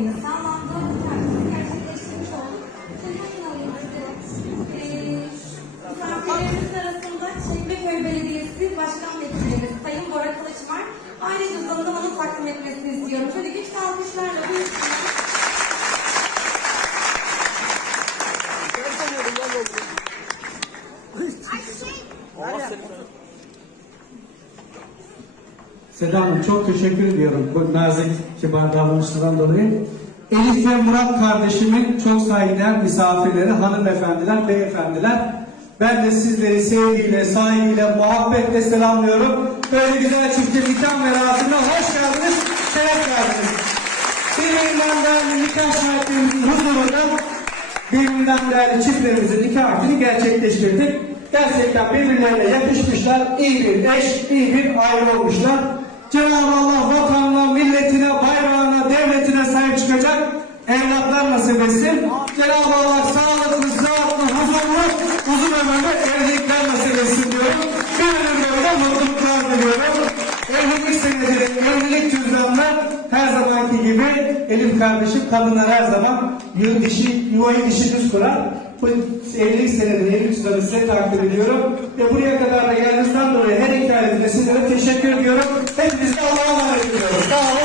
yayını sağlandı. Bu takvimi gerçekleştirmiş olduk. Alayım size. Ee, misafirlerimiz arasında Çekmeköy Belediyesi Başkan Vekilimiz Sayın Bora Kılıç var. Ayrıca tanıdamanın takdim etmesini istiyorum. Şöyle güçlü alkışlarla buyursunlar. Seda Hanım çok teşekkür ediyorum bu nazik kibar davranışlarından dolayı. Elif ve Murat kardeşimin çok saygıdeğer misafirleri, hanımefendiler, beyefendiler. Ben de sizleri sevgiyle, saygıyla, muhabbetle selamlıyorum. Böyle güzel çiftin nikah merasimine hoş geldiniz, şeref geldiniz. Birbirinden değerli nikah şahitlerimizin huzurunda birbirinden değerli çiftlerimizin nikah akdini gerçekleştirdik. Gerçekten birbirlerine yakışmışlar, iyi bir eş, iyi bir aile olmuşlar. Cenab-ı Allah vatanına, milletine, bayrağına, devletine sahip çıkacak evlatlar nasip etsin. Cenab-ı Allah sağlıklı, sıhhatli, huzurlu, uzun ömürlü evlilikler nasip etsin diyorum. Bir ömür boyu da mutluluklar diliyorum. Evlilik senedi, evlilik cüzdanına her zamanki gibi Elif kardeşim kadınlar her zaman yu- dişi, yuvayı dişi düz kurar. Bu evlilik senedini, evlilik cüzdanını size takdim ediyorum. Ve buraya kadar da geldiğinizden dolayı